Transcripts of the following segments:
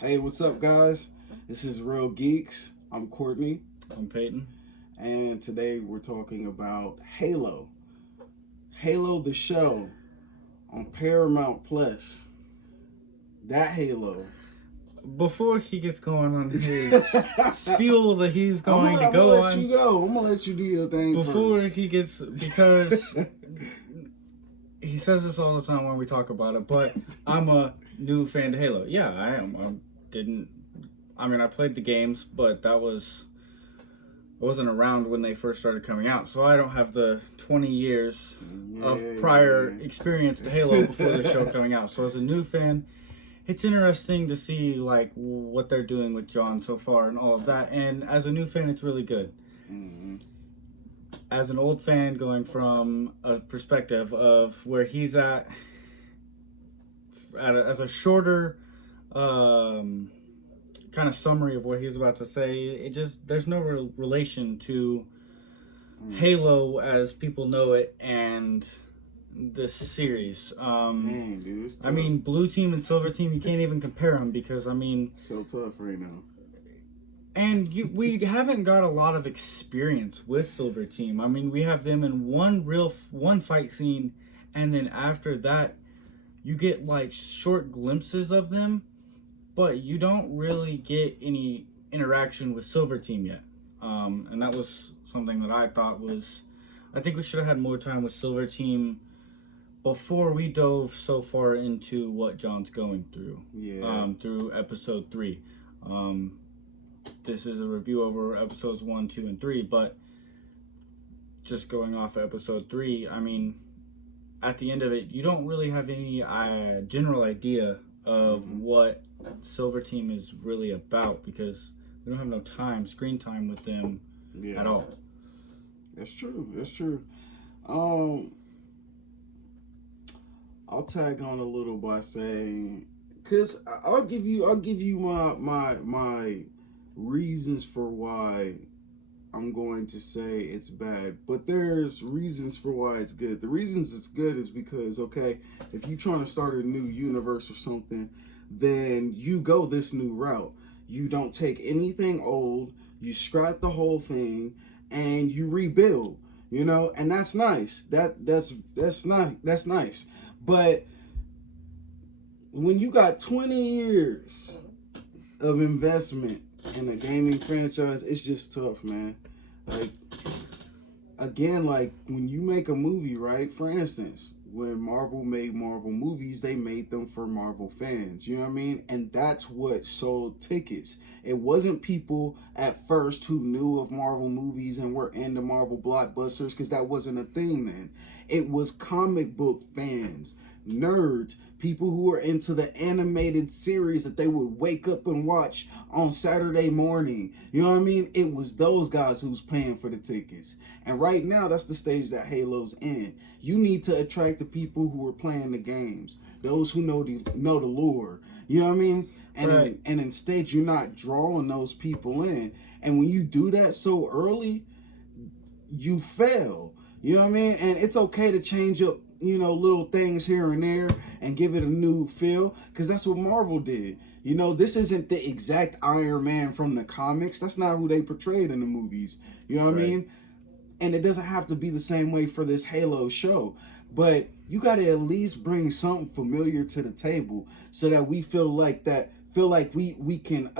Hey, what's up, guys? This is Real Geeks. I'm Courtney, I'm Peyton. and today we're talking about Halo. Halo the show on Paramount Plus. That Halo. Before he gets going on his spiel that he's going to I'm go gonna let on, you go. I'm gonna let you do your thing before first. he gets, because he says this all the time when we talk about it, but I'm a new fan to Halo. Yeah, I am. I played the games, but I wasn't around when they first started coming out, so I don't have the 20 years of prior experience to Halo before the show coming out. So as a new fan, it's interesting to see like what they're doing with John so far and all of that. And as a new fan, it's really good. Mm-hmm. As an old fan, going from a perspective of where he's as a shorter kind of summary of what he's about to say, there's no relation to Halo as people know it and this series. Dang, dude, it's tough. Blue Team and Silver Team, you can't even compare them because so tough right now. And we haven't got a lot of experience with Silver Team. We have them in one fight scene, and then after that, you get like short glimpses of them, but you don't really get any interaction with Silver Team yet. And that was something that I thought I think we should have had more time with Silver Team before we dove so far into what John's going through. Yeah. Through episode 3. This is a review over episodes 1, 2, and 3, but just going off of episode 3, at the end of it, you don't really have any general idea of what Silver Team is really about because we don't have no screen time with them at all. That's true. I'll tag on a little by saying, cause I'll give you my reasons for why I'm going to say it's bad, but there's reasons for why it's good. The reasons it's good is because, okay, if you're trying to start a new universe or something, then you go this new route. You don't take anything old, you scrap the whole thing, and you rebuild, and that's nice. That's nice. But when you got 20 years of investment in a gaming franchise, it's just tough, man. Like, again, like when you make a movie, right? For instance, when Marvel made Marvel movies, they made them for Marvel fans. You know what I mean? And that's what sold tickets. It wasn't people at first who knew of Marvel movies and were into Marvel blockbusters, because that wasn't a thing then. It was comic book fans, nerds, people who were into the animated series that they would wake up and watch on Saturday morning. You know what I mean? It was those guys who's paying for the tickets. And right now, that's the stage that Halo's in. You need to attract the people who are playing the games, those who know the lore. You know what I mean? And right. And instead, you're not drawing those people in. And when you do that so early, you fail. You know what I mean? And it's okay to change up, little things here and there and give it a new feel, because that's what Marvel did. This isn't the exact Iron Man from the comics. That's not who they portrayed in the movies. You know what I mean? And it doesn't have to be the same way for this Halo show. But you got to at least bring something familiar to the table so that we feel like we can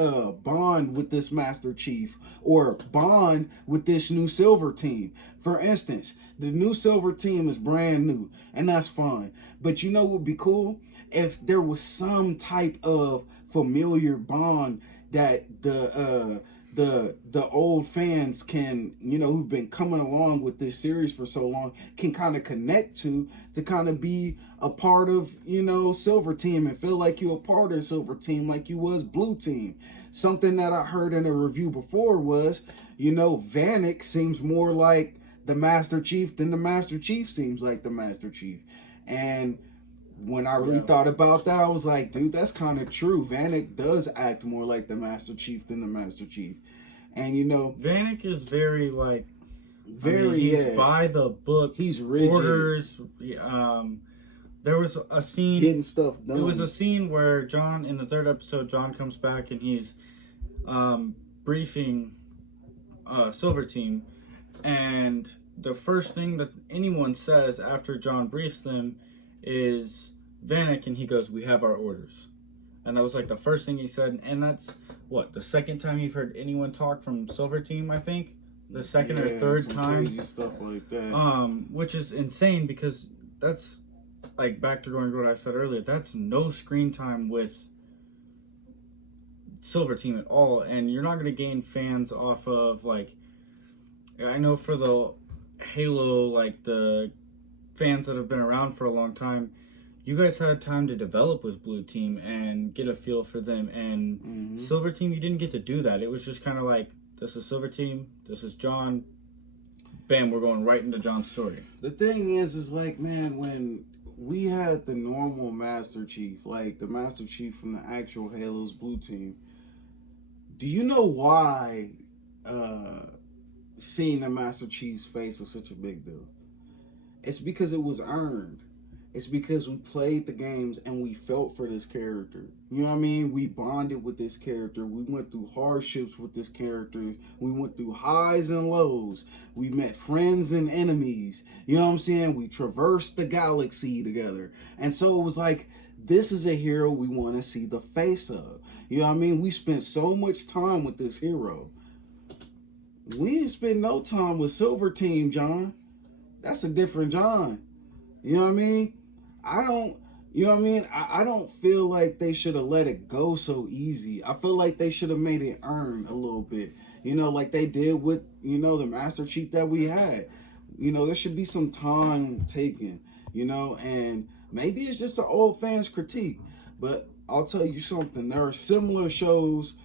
bond with this Master Chief or bond with this new Silver Team. For instance, the new Silver Team is brand new, and that's fine. But you know what would be cool? If there was some type of familiar bond that the old fans can, who've been coming along with this series for so long, can kind of connect to kind of be a part of, Silver Team and feel like you're a part of Silver Team like you was Blue Team. Something that I heard in a review before was, Vanek seems more like the Master Chief than the Master Chief seems like the Master Chief. And when I really thought about that, I was like, dude, that's kind of true. Vanek does act more like the Master Chief than the Master Chief. And Vanek is very he's by the book. He's rigid. Orders, There was a scene. getting stuff done. There was a scene where John, in the third episode, John comes back and he's briefing Silver Team, and the first thing that anyone says after John briefs them is Vanek, and he goes, "We have our orders." And that was like the first thing he said, and that's what, the second time you've heard anyone talk from Silver Team, I think. The second or third some time. crazy stuff like that. Which is insane because that's like back to going to what I said earlier. That's no screen time with Silver Team at all, and you're not going to gain fans off of like. I know for the Halo, like the fans that have been around for a long time, you guys had time to develop with Blue Team and get a feel for them, and Silver Team, you didn't get to do that. It was just kind of like, this is Silver Team, this is John, bam, we're going right into John's story. The thing is like, man, when we had the normal Master Chief, like the Master Chief from the actual Halo's Blue Team, do you know why seeing the Master Chief's face was such a big deal? It's because it was earned. It's because we played the games and we felt for this character. You know what I mean? We bonded with this character. We went through hardships with this character. We went through highs and lows. We met friends and enemies. You know what I'm saying? We traversed the galaxy together. And so it was like, this is a hero we want to see the face of. You know what I mean? We spent so much time with this hero. We didn't spend no time with Silver Team, John. That's a different John. You know what I mean? I don't feel like they should have let it go so easy. I feel like they should have made it earn a little bit. You know, like they did with, the Master Chief that we had. There should be some time taken, and maybe it's just an old fans critique. But I'll tell you something. There are similar shows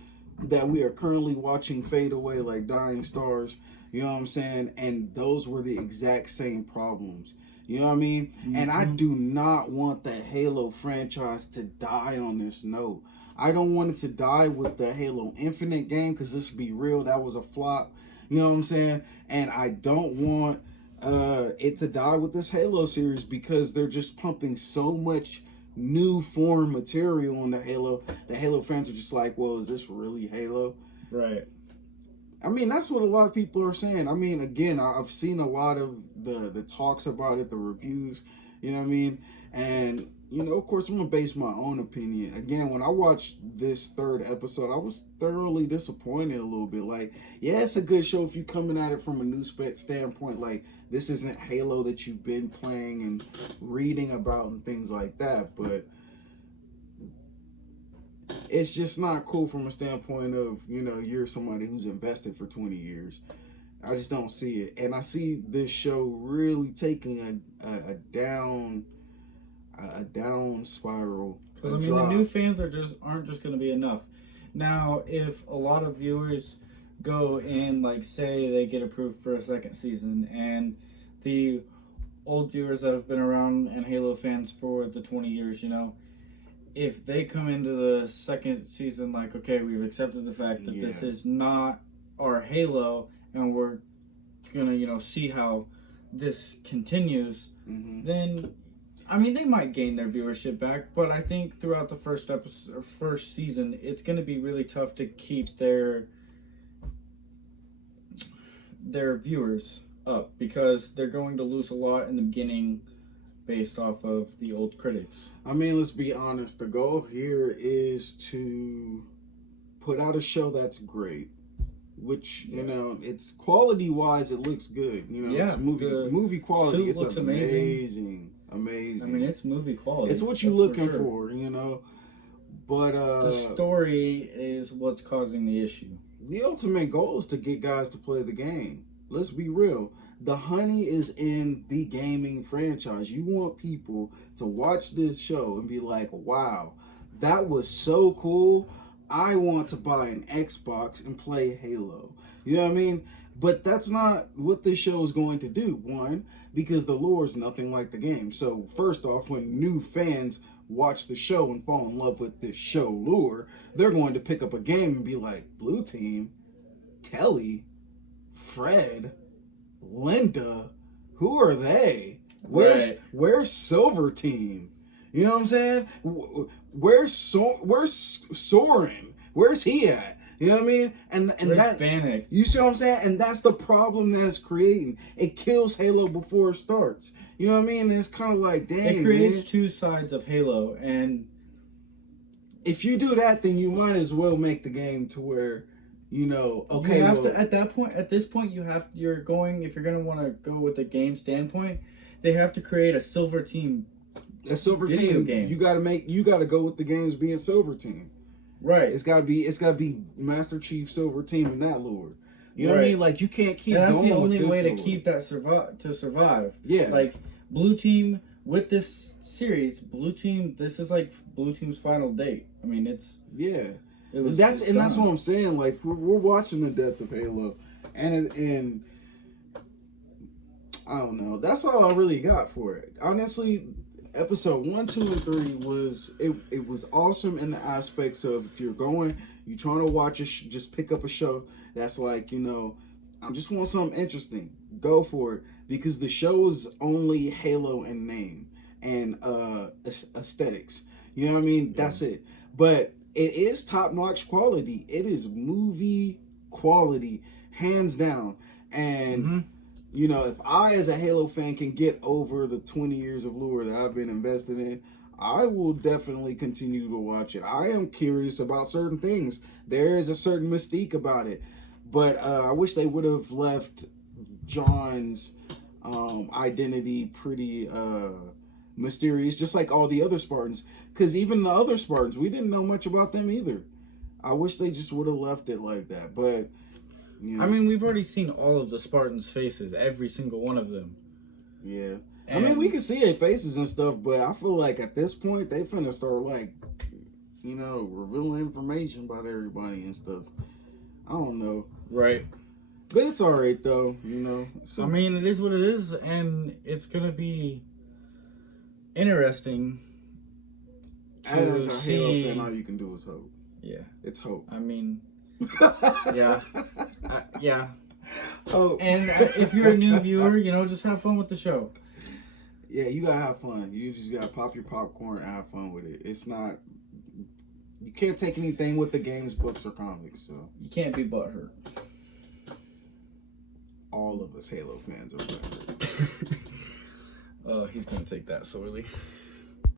that we are currently watching fade away, like Dying Stars. You know what I'm saying? And those were the exact same problems. You know what I mean? Mm-hmm. And I do not want the Halo franchise to die on this note. I don't want it to die with the Halo Infinite game, because let's be real, that was a flop. You know what I'm saying? And I don't want it to die with this Halo series, because they're just pumping so much new foreign material on the Halo. The Halo fans are just like, well, is this really Halo? Right. I mean, that's what a lot of people are saying. I mean, again, I've seen a lot of the talks about it, the reviews, you know what I mean? And, of course, I'm going to base my own opinion. Again, when I watched this third episode, I was thoroughly disappointed a little bit. Like, yeah, it's a good show if you're coming at it from a new standpoint. Like, this isn't Halo that you've been playing and reading about and things like that. But it's just not cool from a standpoint of, you're somebody who's invested for 20 years. I just don't see it. And I see this show really taking a down spiral. Because, the new fans aren't just going to be enough. Now, if a lot of viewers go in, like, say they get approved for a second season, and the old viewers that have been around and Halo fans for the 20 years, if they come into the second season like, okay, we've accepted the fact that this is not our Halo, and we're gonna, see how this continues, then, they might gain their viewership back, but I think throughout the first season, it's gonna be really tough to keep their viewers up, because they're going to lose a lot in the beginning based off of the old critics. Let's be honest. The goal here is to put out a show that's great, which, it's quality-wise, it looks good. It's movie quality. It's looks amazing. It's movie quality. It's what you're looking for, But the story is what's causing the issue. The ultimate goal is to get guys to play the game. Let's be real. The honey is in the gaming franchise. You want people to watch this show and be like, wow, that was so cool. I want to buy an Xbox and play Halo. You know what I mean? But that's not what this show is going to do. One, because the lore is nothing like the game. So first off, when new fans watch the show and fall in love with this show lore, they're going to pick up a game and be like, Blue Team, Kelly, Fred, Linda, who are they? Where's Silver Team? You know what I'm saying? Where's Soren? Where's he at? You know what I mean? And Where's that Fennec? you see what I'm saying? And that's the problem that it's creating. It kills Halo before it starts. You know what I mean? And it's kind of like, dang, It creates man. two sides of Halo, and If you do that, then you might as well make the game to where, you know, okay, you have well, to at this point you're going, if you're gonna want to go with the game standpoint, they have to create a silver team. a silver video team. game. You gotta go with the games being silver team. Right. It's gotta be Master Chief Silver Team in that lore. You know what I Right. mean? Like you can't keep And that's going the only with this way to lore. keep that survive. Yeah. Like Blue Team with this series, Blue Team. This is like Blue Team's final date. I mean, it's yeah. it's That's done. what I'm saying. Like we're watching the death of Halo, and I don't know. That's all I really got for it. Honestly, episode 1, 2, and 3 was it was awesome in the aspects of if you're trying to watch just pick up a show that's like, you know, I just want something interesting. Go for it, because the show is only Halo in name and aesthetics. You know what I mean? Yeah. That's it. But it is top-notch quality. It is movie quality, hands down. And Mhm. you know, if I, as a Halo fan, can get over the 20 years of lore that I've been invested in, I will definitely continue to watch it. I am curious about certain things. There is a certain mystique about it. But I wish they would have left John's identity pretty mysterious, just like all the other Spartans. Because even the other Spartans, we didn't know much about them either. I wish they just would have left it like that. But you know, I mean, we've already seen all of the Spartans' faces, every single one of them. yeah. And I mean, we can see their faces and stuff, but I feel like at this point, they finna start, like, you know, revealing information about everybody and stuff. I don't know. right. But it's alright, though, you know. So, I mean, it is what it is, and it's gonna be interesting to as a see. Halo fan, all you can do is hope. Yeah. It's hope. I mean, yeah. Yeah. Hope. And if you're a new viewer, you know, just have fun with the show. Yeah, you gotta have fun. You just gotta pop your popcorn and have fun with it. It's not... You can't take anything with the games, books, or comics, so... You can't be butthurt. All of us Halo fans are butthurt. Oh, he's gonna take that sorely.